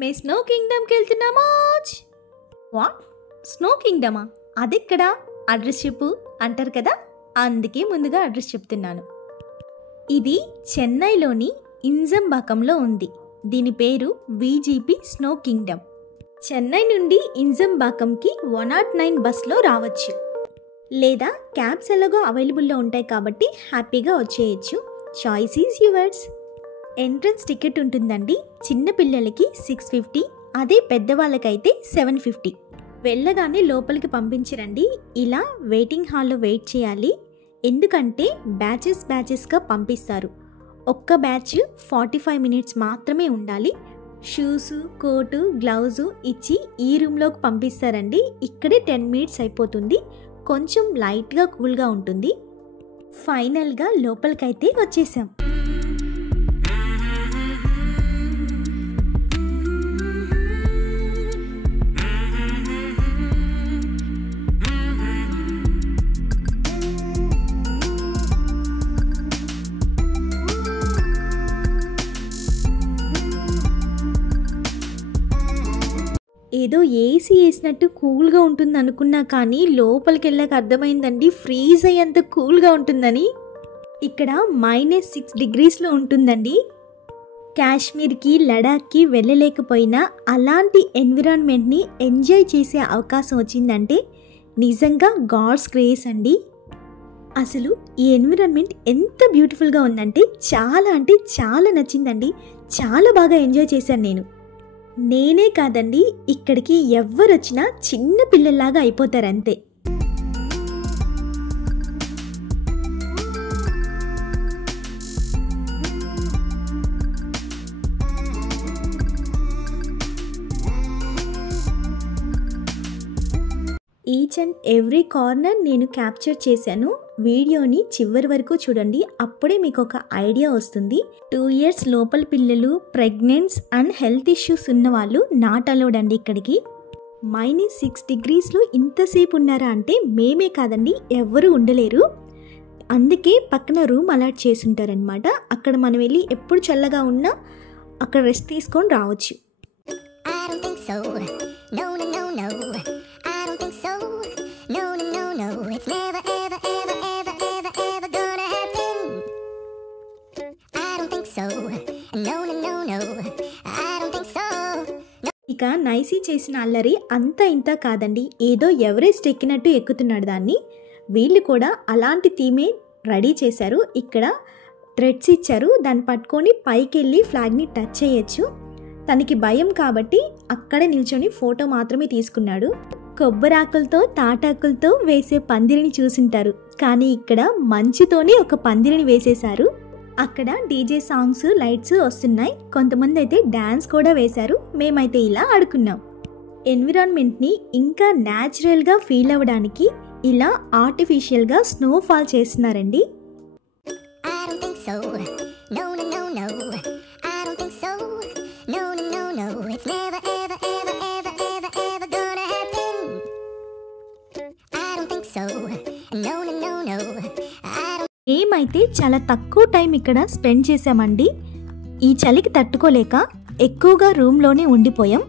మే snow కింగ్డమ్కి వెళ్తున్నామా? What, snow కింగ్డమా? అదెక్కడా? అడ్రస్ చెప్పు అంటారు కదా, అందుకే ముందుగా అడ్రస్ చెప్తున్నాను. ఇది చెన్నైలోని ఇంజంబాకంలో ఉంది. దీని పేరు విజిపి స్నో కింగ్డమ్. చెన్నై నుండి ఇంజంబాకంకి 109 బస్లో రావచ్చు, లేదా క్యాబ్స్ ఎలాగో అవైలబుల్లో ఉంటాయి కాబట్టి హ్యాపీగా వచ్చేయచ్చు. Choice is yours. Entrance ticket ఉంటుందండి. చిన్నపిల్లలకి 650, అదే పెద్దవాళ్ళకైతే 750. వెళ్ళగానే లోపలికి పంపించరండి, ఇలా వెయిటింగ్ హాల్లో వెయిట్ చేయాలి. ఎందుకంటే బ్యాచెస్గా పంపిస్తారు. ఒక్క బ్యాచ్ 45 మినిట్స్ మాత్రమే ఉండాలి. షూస్, కోటు, గ్లౌజు ఇచ్చి ఈ రూమ్లోకి పంపిస్తారండి. ఇక్కడే 10 మినిట్స్ అయిపోతుంది. కొంచెం లైట్గా కూల్గా ఉంటుంది. ఫైనల్గా లోపలికైతే వచ్చేసాం. ఏదో ఏసీ వేసినట్టు కూల్గా ఉంటుంది అనుకున్నా, కానీ లోపలికి వెళ్ళాక అర్థమైందండి ఫ్రీజ్ అయ్యేంత కూల్గా ఉంటుందని. ఇక్కడ -6 డిగ్రీస్లో ఉంటుందండి. కాశ్మీర్కి, లడాఖ్కి వెళ్ళలేకపోయినా అలాంటి ఎన్విరాన్మెంట్ని ఎంజాయ్ చేసే అవకాశం వచ్చిందంటే నిజంగా గాడ్స్ గ్రేస్ అండి. అసలు ఈ ఎన్విరాన్మెంట్ ఎంత బ్యూటిఫుల్గా ఉందంటే చాలా నచ్చిందండి. చాలా బాగా ఎంజాయ్ చేశాను నేనే కాదండి, ఇక్కడికి ఎవ్వరొచ్చినా చిన్న పిల్లల్లాగా అయిపోతారు అంతే. ఈచ్ అండ్ ఎవ్రీ కార్నర్ నేను క్యాప్చర్ చేశాను. వీడియోని చివరి వరకు చూడండి, అప్పుడే మీకు ఒక ఐడియా వస్తుంది. 2 years లోపల పిల్లలు, ప్రెగ్నెంట్స్ అండ్ హెల్త్ ఇష్యూస్ ఉన్న వాళ్ళు నాట్ అలౌడ్ అండి ఇక్కడికి. -6 డిగ్రీస్లో ఇంతసేపు ఉన్నారా అంటే మేమే కాదండి, ఎవ్వరూ ఉండలేరు. అందుకే పక్కన రూమ్ అలాట్ చేసి ఉంటారనమాట. అక్కడ మనం వెళ్ళి ఎప్పుడు చల్లగా ఉన్నా అక్కడ రెస్ట్ తీసుకొని రావచ్చు. ఇక నైసీ చేసిన అల్లరి అంతా ఇంత కాదండి, ఏదో ఎవరెస్ట్ ఎక్కినట్టు ఎక్కుతున్నాడు దాన్ని. వీళ్ళు కూడా అలాంటి థీమే రెడీ చేశారు. ఇక్కడ థ్రెడ్స్ ఇచ్చారు, దాన్ని పట్టుకొని పైకి వెళ్ళి ఫ్లాగ్ని టచ్ చేయొచ్చు. తనకి భయం కాబట్టి అక్కడే నిల్చొని ఫోటో మాత్రమే తీసుకున్నాడు. కొబ్బరాకులతో, తాటాకులతో వేసే పందిరిని చూసింటారు, కానీ ఇక్కడ మంచుతోనే ఒక పందిరిని వేసేశారు. అక్కడ డీజే సాంగ్స్, లైట్స్ వస్తున్నాయి. కొంతమంది అయితే డ్యాన్స్ కూడా వేశారు. మేమైతే ఇలా ఆడుకున్నాం. ఎన్విరాన్మెంట్ని ఇంకా న్యాచురల్గా ఫీల్ అవ్వడానికి ఇలా ఆర్టిఫిషియల్గా స్నోఫాల్ చేస్తున్నారండి. మేమైతే చాలా తక్కువ టైం ఇక్కడ స్పెండ్ చేసామండి. ఈ చలికి తట్టుకోలేక ఎక్కువగా రూమ్లోనే ఉండిపోయాం.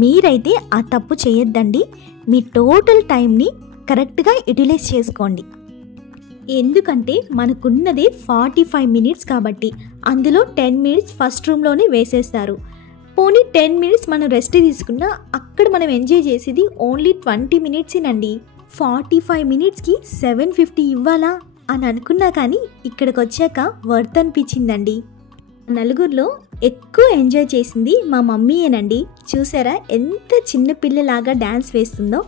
మీరైతే ఆ తప్పు చేయొద్దండి. మీ టోటల్ టైంని కరెక్ట్గా యూటిలైజ్ చేసుకోండి. ఎందుకంటే మనకున్నదే 45 మినిట్స్ కాబట్టి అందులో 10 మినిట్స్ ఫస్ట్ రూమ్లోనే వేసేస్తారు. పోనీ 10 మినిట్స్ మనం రెస్ట్ తీసుకున్నా అక్కడ మనం ఎంజాయ్ చేసేది ఓన్లీ 20 మినిట్సేనండి. 45 మినిట్స్కి 750 ఇవ్వాలా అని అనుకున్నా, కానీ ఇక్కడికి వచ్చాక వర్త్ అనిపించిందండి. నలుగురిలో ఎక్కువ ఎంజాయ్ చేసింది మా మమ్మీయేనండి. చూసారా ఎంత చిన్న పిల్లలాగా డ్యాన్స్ వేస్తుందో.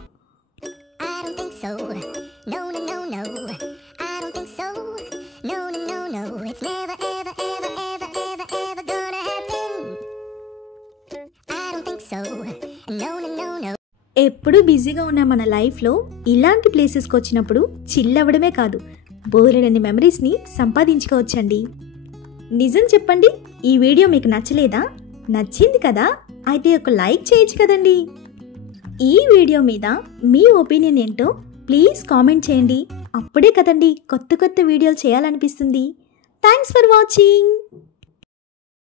ఎప్పుడు బిజీగా ఉన్న మన లైఫ్లో ఇలాంటి ప్లేసెస్కి వచ్చినప్పుడు చిల్ అవ్వడమే కాదు, బోలెడన్ని మెమరీస్ని సంపాదించుకోవచ్చండి. నిజం చెప్పండి, ఈ వీడియో మీకు నచ్చలేదా? నచ్చింది కదా, అయితే ఒక లైక్ చేయొచ్చు కదండి. ఈ వీడియో మీద మీ ఒపీనియన్ ఏంటో ప్లీజ్ కామెంట్ చేయండి. అప్పుడే కదండి కొత్త వీడియోలు చేయాలనిపిస్తుంది. Thanks for watching.